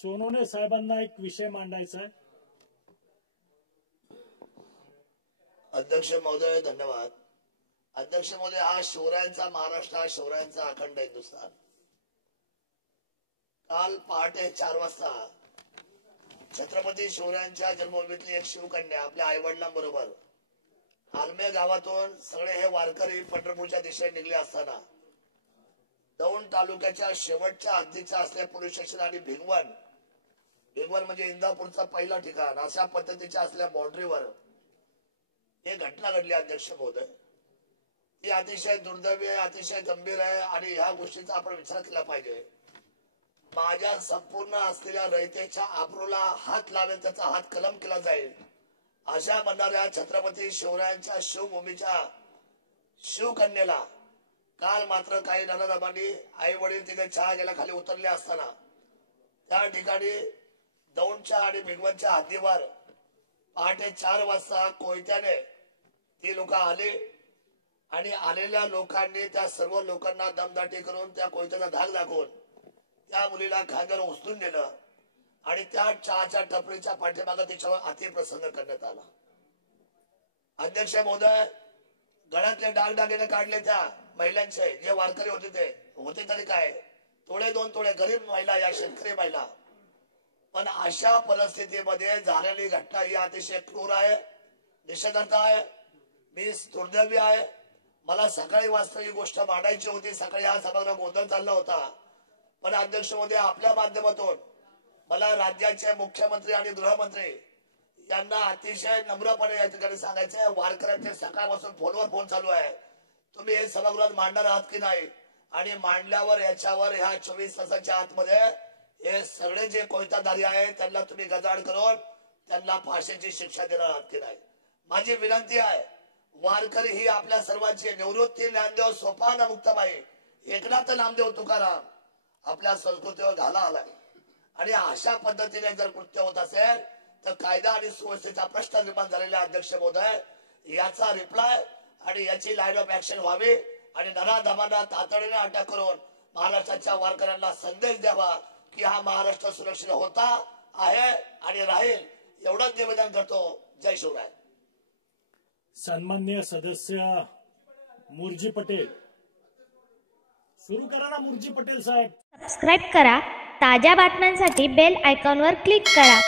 सोनवणे साहेबांना एक विषय मांडायचा आहे। अध्यक्ष महोदय धन्यवाद। अध्यक्ष महोदय, हा शिवरायांचा महाराष्ट्र, हा शिवरायांचा अखंड हिंदुस्थान। काल पहाटे 4 वाजता छत्रपती शिवरायांच्या जन्मभूमीतली एक शिवकन्या आपल्या आई वडिलांबरोबर आलमे गावातून सगळे हे वारकरी पंढरपूरच्या दिशेने निघले असताना दौंड तालुक्याच्या शेवटच्या हद्दीचा असलेल्या पोलीस स्टेशन आणि भिगवण म्हणजे इंदापूरचा पहिला ठिकाण अशा पद्धतीच्या असलेल्या बाउंड्रीवर एक घटना घडली। अध्यक्ष महोदय, ती अतिशय दुर्दैवी आहे, अतिशय गंभीर आहे आणि ह्या गोष्टीचा आपण विचार केला पाहिजे। माझ्या संपूर्ण असलेल्या रयतेच्या आबरूला हात लावेल त्याचा हात कलम केला जाईल अशा म्हणणाऱ्या छत्रपती शिवरायांच्या शिवभूमीच्या शिवकन्येला काल मात्र काही नराधमांनी आई वडील तिथे चहा घ्यायला खाली उतरले असताना त्या ठिकाणी दौंडच्या आणि भिगवणच्या हद्दीवर पहाटे 4 वाजता कोयत्याने ती लोक आली आणि आलेल्या लोकांनी त्या सर्व लोकांना दमदाटी करून त्या कोयत्याचा धाक दाखवून त्या मुलीला खांद्यावर उचलून नेलं आणि त्या चहाच्या टपरीच्या पाठीमागे तिच्यावर अतिप्रसंग करण्यात आला। अध्यक्ष महोदय, गळ्यातले दागदागिने काढले त्या महिलांचे, जे वारकरी होते ते होते तरी काय, तोडे 2 तोडे, गरीब महिला, या शेतकरी महिला। पण अशा परिस्थितीमध्ये झालेली घटना ही अतिशय क्रूर आहे, निषेधार्थ आहे, मी दुर्दैवी आहे। मला सकाळी वाजता ही गोष्ट मांडायची होती, सकाळी हा सभागृह गोंधळ चालला होता, पण अध्यक्ष महोदय आपल्या माध्यमातून मला राज्याचे मुख्यमंत्री आणि गृहमंत्री यांना अतिशय नम्रपणे या ठिकाणी सांगायचंय, वारकऱ्यांचे सकाळपासून फोनवर फोन चालू आहे, तुम्ही हे सभागृहात मांडणार आहात की नाही, आणि मांडल्यावर याच्यावर ह्या 24 तासाच्या आतमध्ये हे सगळे जे कोयताधारी आहेत त्यांना तुम्ही गजाड करून त्यांना फाशीची शिक्षा देणार आहात की नाही। माझी विनंती आहे, वारकरी ही आपल्या सर्वांची निवृत्ती ज्ञानदेव सोपान मुक्तबाई एकनाथ नामदेव तुकाराम आपल्या संस्कृतीवर घाला आलाय आणि अशा पद्धतीने जर कृत्य होत असेल तर कायदा आणि सुव्यवस्थेचा प्रश्न निर्माण झालेला। अध्यक्ष महोदय, याचा रिप्लाय आणि याची लाईन ऑफ ऍक्शन व्हावी आणि नराधमांना तातडीने अटक करून महाराष्ट्राच्या वारकऱ्यांना संदेश द्यावा की हा महाराष्ट्र सुरक्षित होता आहे आणि राहील, एवढंच निवेदन करतो। जय शिवराय। सन्माननीय सदस्य मुर्जी पटेल, सुरू करा ना मुर्जी पटेल साहेब। सबस्क्राइब करा, ताज्या बातम्यांसाठी बेल आयकॉनवर क्लिक करा।